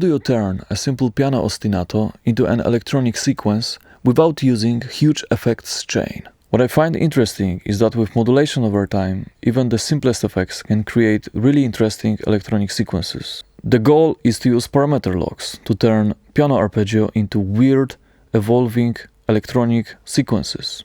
do you turn a simple piano ostinato into an electronic sequence without using huge effects chain? What I find interesting is that with modulation over time, even the simplest effects can create really interesting electronic sequences. The goal is to use parameter locks to turn piano arpeggio into weird, evolving electronic sequences.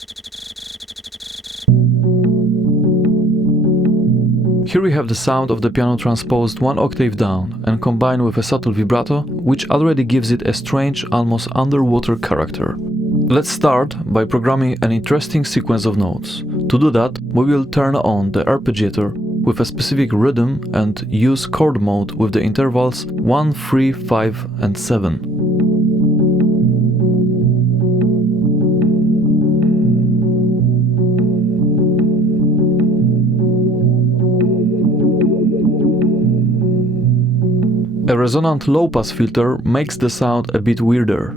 Here we have the sound of the piano transposed one octave down and combined with a subtle vibrato, which already gives it a strange, almost underwater character. Let's start by programming an interesting sequence of notes. To do that, we will turn on the arpeggiator with a specific rhythm and use chord mode with the intervals 1, 3, 5 and 7. A resonant low-pass filter makes the sound a bit weirder.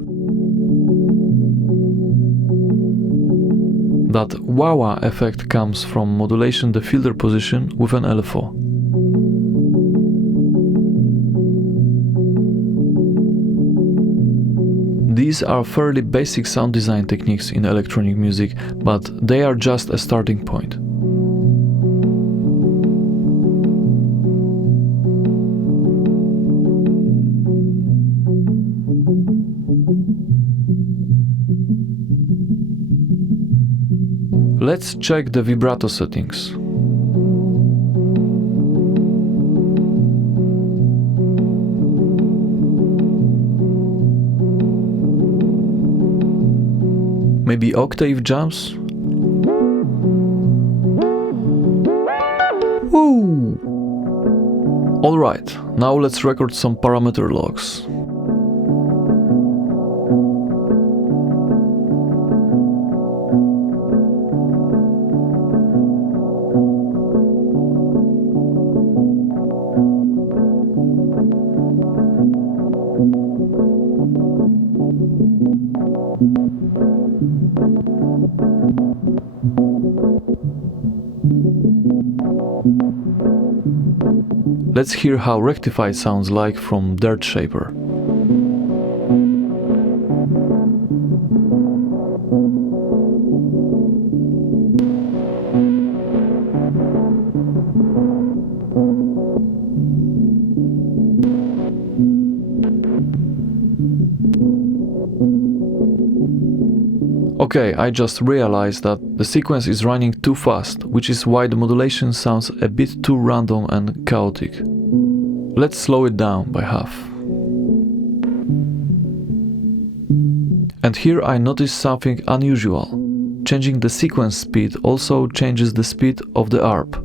That wah-wah effect comes from modulation the filter position with an LFO. These are fairly basic sound design techniques in electronic music, but they are just a starting point. Let's check the vibrato settings. Maybe octave jumps? Woo! Alright, now let's record some parameter logs. Let's hear how rectified sounds like from Dirt Shaper. Okay, I just realized that the sequence is running too fast, which is why the modulation sounds a bit too random and chaotic. Let's slow it down by half. And here I noticed something unusual. Changing the sequence speed also changes the speed of the ARP,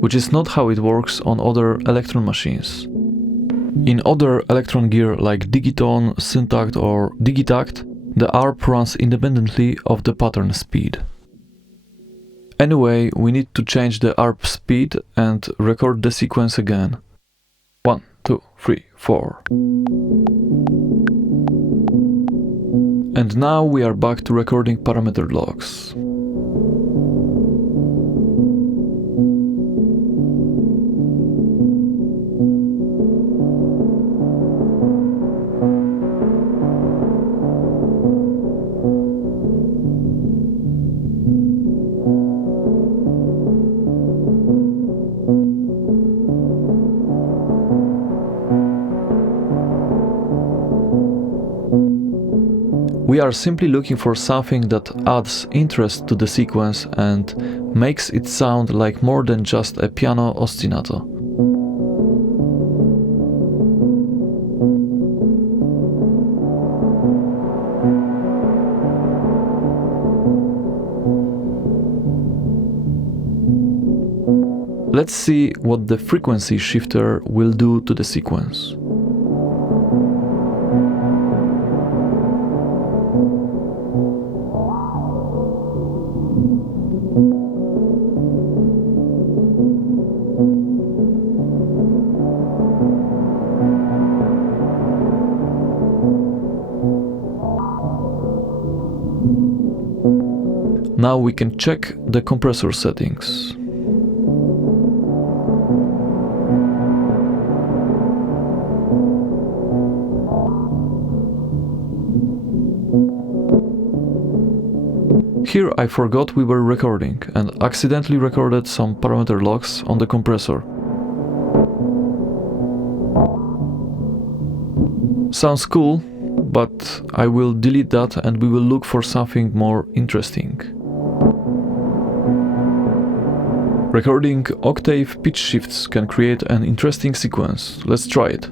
which is not how it works on other Elektron machines. In other Elektron gear like Digiton, Syntact or Digitact, the ARP runs independently of the pattern speed. Anyway, we need to change the ARP speed and record the sequence again. 1, 2, 3, 4. And now we are back to recording parameter logs. We are simply looking for something that adds interest to the sequence and makes it sound like more than just a piano ostinato. Let's see what the frequency shifter will do to the sequence. Now we can check the compressor settings. Here I forgot we were recording and accidentally recorded some parameter logs on the compressor. Sounds cool, but I will delete that and we will look for something more interesting. Recording octave pitch shifts can create an interesting sequence. Let's try it.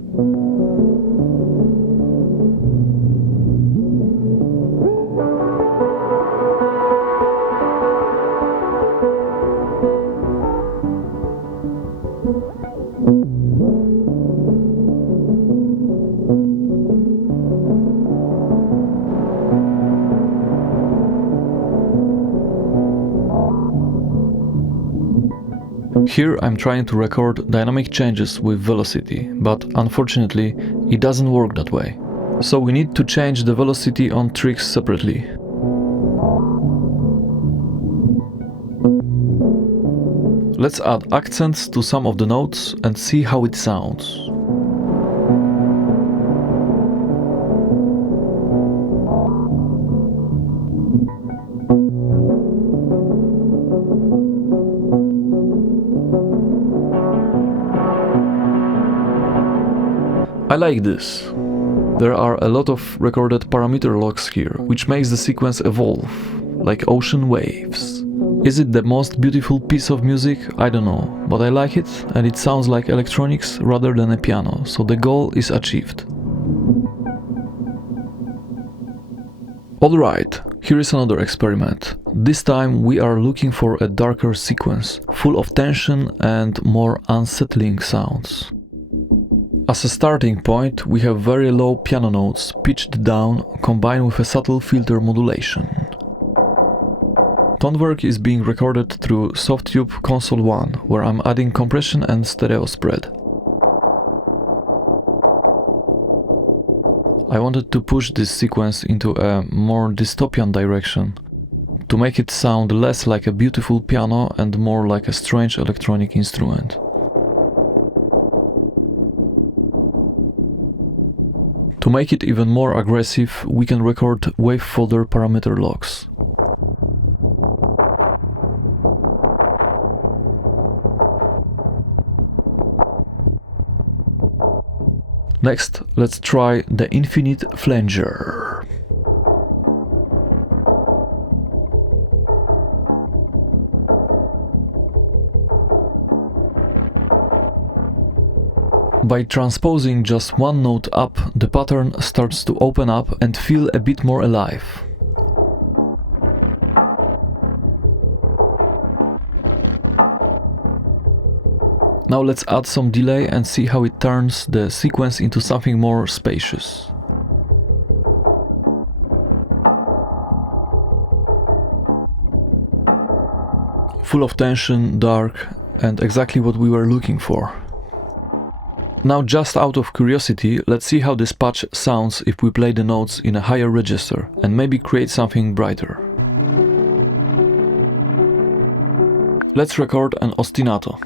Here I'm trying to record dynamic changes with velocity, but unfortunately it doesn't work that way. So we need to change the velocity on tricks separately. Let's add accents to some of the notes and see how it sounds. I like this. There are a lot of recorded parameter logs here, which makes the sequence evolve, like ocean waves. Is it the most beautiful piece of music? I don't know, but I like it and it sounds like electronics rather than a piano, so the goal is achieved. Alright, here is another experiment. This time we are looking for a darker sequence, full of tension and more unsettling sounds. As a starting point, we have very low piano notes pitched down combined with a subtle filter modulation. Tonverk is being recorded through Softtube Console 1, where I'm adding compression and stereo spread. I wanted to push this sequence into a more dystopian direction, to make it sound less like a beautiful piano and more like a strange electronic instrument. To make it even more aggressive, we can record wavefolder parameter logs. Next, let's try the infinite flanger. By transposing just one note up, the pattern starts to open up and feel a bit more alive. Now let's add some delay and see how it turns the sequence into something more spacious. Full of tension, dark, and exactly what we were looking for. Now, just out of curiosity, let's see how this patch sounds if we play the notes in a higher register and maybe create something brighter. Let's record an ostinato.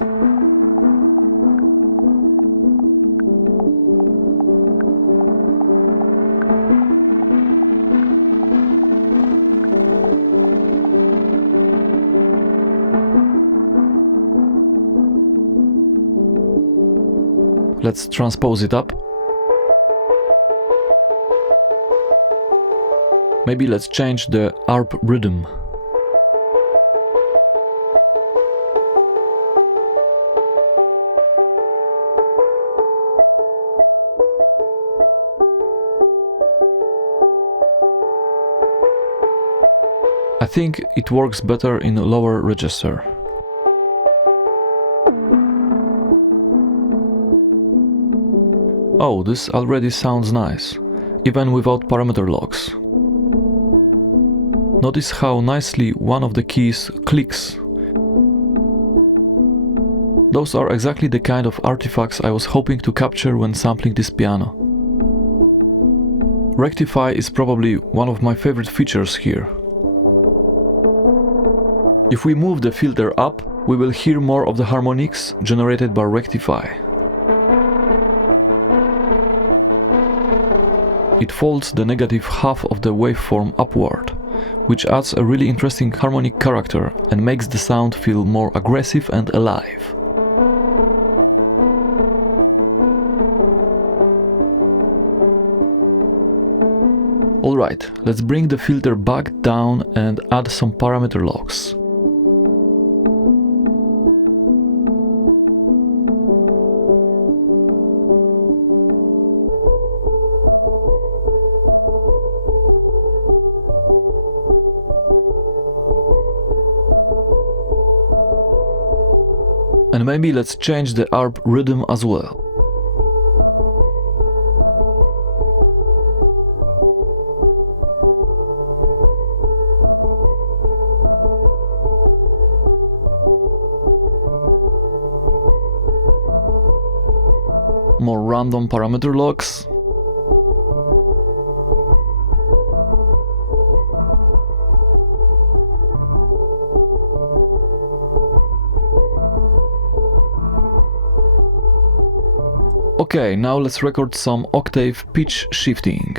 Let's transpose it up. Maybe let's change the ARP rhythm. I think it works better in a lower register. Oh, this already sounds nice, even without parameter logs. Notice how nicely one of the keys clicks. Those are exactly the kind of artifacts I was hoping to capture when sampling this piano. Rectify is probably one of my favorite features here. If we move the filter up, we will hear more of the harmonics generated by Rectify. It folds the negative half of the waveform upward, which adds a really interesting harmonic character and makes the sound feel more aggressive and alive. Alright, let's bring the filter back down and add some parameter locks. And maybe let's change the ARP rhythm as well. More random parameter locks. Okay, now let's record some octave pitch shifting.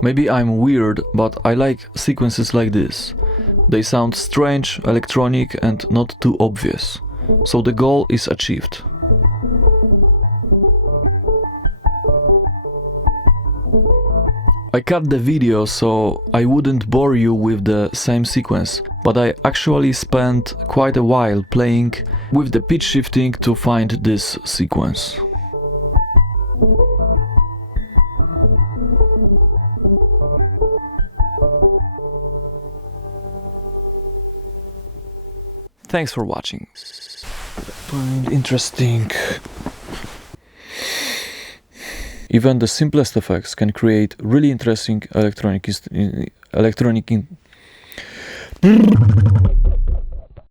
Maybe I'm weird, but I like sequences like this. They sound strange, electronic and not too obvious. So the goal is achieved. I cut the video so I wouldn't bore you with the same sequence, but I actually spent quite a while playing with the pitch shifting to find this sequence. Thanks for watching. Interesting. Even the simplest effects can create really interesting electronic